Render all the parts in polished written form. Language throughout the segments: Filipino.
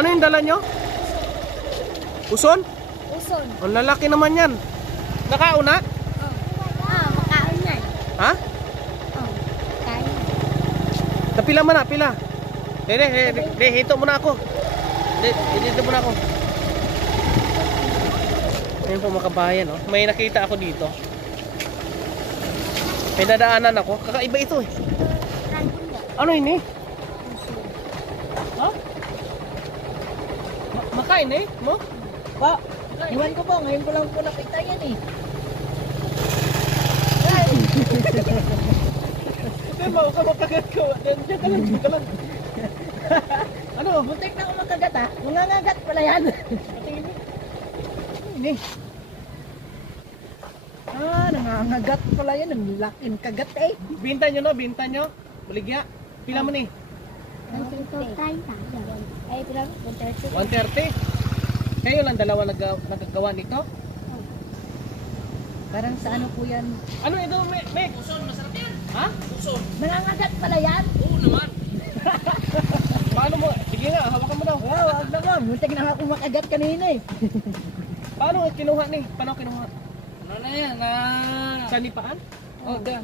Ano yung dala nyo? Uson? Uson. Ang lalaki naman yan. Nakauna? Makaon na. Ha? Kain. Napila man na, pila. Hito muna ako. Hito muna ako. Ayun po mga kabayan, oh. May nakita ako dito. May nadaanan ako. Kakaiba ito eh. Ano ini? Ha? Makain eh? Mo? Pa, iwan ko po. Ngayon ko lang po nakita yan eh. Hindi, mau ka makagat ko. Diyan ka lang. Ano? Muntik na ako makagat ha. Mangangagat pala yan. Ini. Nangangagat pala yan. Ang laking kagat eh. Binta nyo no? Binta nyo? Baligya. Pila mo ni? Ang pinto tayo. Ay, bilang 130. 130? Kayo lang dalawa nagagawa nito? Parang sa ano po yan? Ano ito, Meg? Uson, masarap yan. Ha? Uson. Mangangagat pala yan. Oo naman. Paano mo? Sige nga, hawakan mo daw. Wow, wag naman. Muntik na ako makagat kanina eh. Paano kinuha ni? Paano kinuha? Ano na yan? Sa nipaan? Oh, dyan.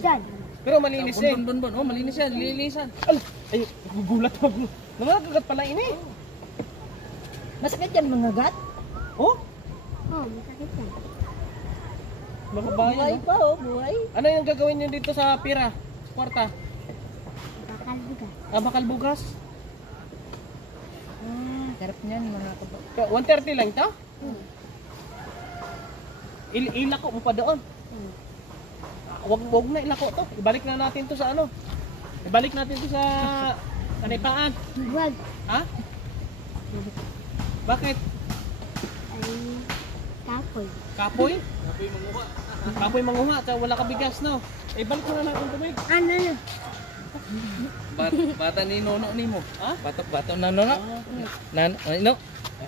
Diyan. Pero malinis eh. Bun. Oh, malinis yan. Lilinisan. Ay, gugulat ako. Namakagat pala ini. Masakit yan mangagat? Oh? Masakit yan. Mga Buhay bayan. pa oh, buhay. Ano yung gagawin nyo dito sa pira? Kwarta? Bakal bugas. Bakal bugas? Sarap niyan mga kapag. 130 lang ito? Ilako mo pa doon. Wag na ilako to. Ibalik na natin to sa ano. Ibalik natin to sa kanipaan. Wag. Ha? Bakit? Ay, kapoy. Kapoy? Kapoy manguha. Wala ka bigas, no? Ibalik na natin to, Meg. Ano? Bata ni Nono ni mo. Ha? Bata na Nono. No?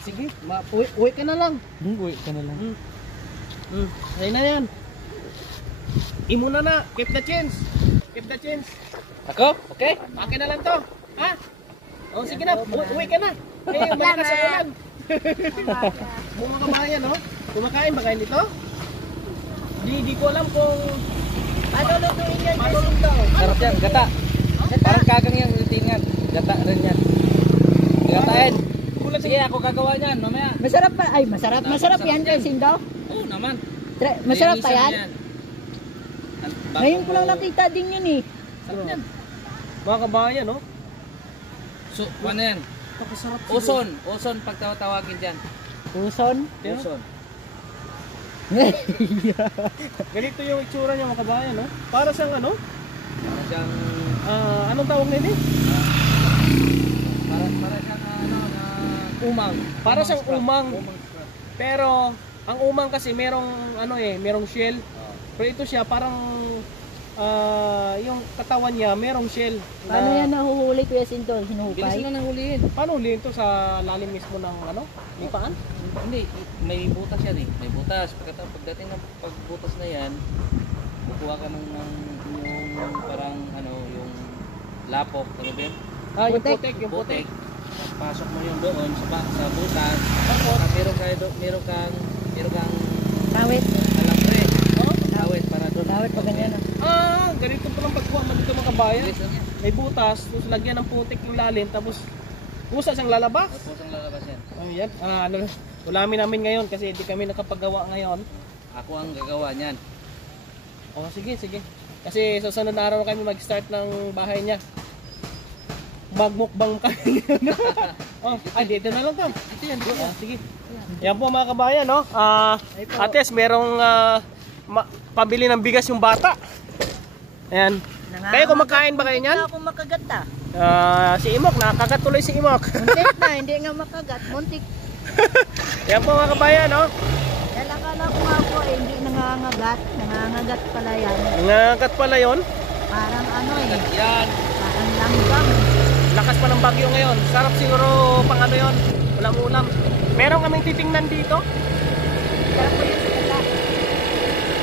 Sige, uwi ka na lang. Uwi ka na lang. Ayun na yan. Imo na. Keep the change. Keep the change. Ako? Okay? Akin na lang to. Ha? O sige na. Uwi ka na. Eh, malakas ako lang. Mga kabayan, no? Kumakain ba kayo nito? Di ko alam kung Ano lutuin yan? marunong daw. Sarap yan. Gata. Parang kagang yung utingan. Gata rin yan. Gatain. Sige, ako gagawa niyan. Mamaya. Masarap pa. Ay, masarap. Masarap yan kay Sindo. Oo naman. Masarap pa Linisan yan. Ngayon ko lang nakita din yun eh. Sarap yan. Mga kabayan, no? So, ano yan? Napasarap Uson pagtawagin dyan. Puson. Uson. Ganito yung itsura niya, mga kabayan, no? Para siyang ano? Para siyang... Anong tawag na ini? Para siyang umang. Para siyang umang. Crab. Pero ang umang kasi merong shell. Pero ito siya parang yung katawan niya merong shell. Paano yan nahuhuli Kuya Sindo? Bilis Hinuhupay? na nahulihin. Paano huliin to sa lalim mismo ng lipaan? Hindi, may butas yan eh. May butas. Pagdating ng pagbutas na yan, kukuha ka ng yung parang yung lapok, ano ba yun? Yung putek, yung putek. Putek. Pasok mo yung doon sa butas. Tapos meron kang Tawit. alambre. Tawit para doon. Tawit pa ganyan. Ganito pa lang pagkuha mo dito, mga kabayan. Bilis lang yan. May butas, tapos lagyan ng putik yung lalim, tapos pusa siyang lalabas. Tapos ang lalabas yan. Ayan, ulamin namin ngayon kasi hindi kami nakapagawa ngayon. Ako ang gagawa niyan. Sige. Kasi sa sunod na araw kami mag-start ng bahay niya. Magmukbang kami. Dito na lang to. Ito yan. Sige. Yan po mga kabayan, no? Ates, merong pabili ng bigas yung bata. Ayan. Kayo kumakain ba kayo niyan? Hindi ako makagat ah. Si Imok, nakagat tuloy si Imok. Muntik na, hindi nga makagat. Muntik. Yan po mga kabayan, no? Dahil akala ko nga po eh, hindi nangangagat. Nangangagat pala yan. Nangagat pala yon. Parang ano eh. Yan. Parang langgam. Lakas pa ng bagyo ngayon. Sarap siguro pang ano yon. Ulam-ulam. Meron kaming titingnan dito. Sarap po yung sila.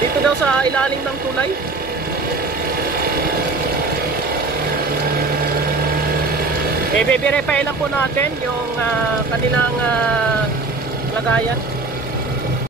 Dito daw sa ilalim ng tulay. I-verify lang po natin yung kanilang lagayan.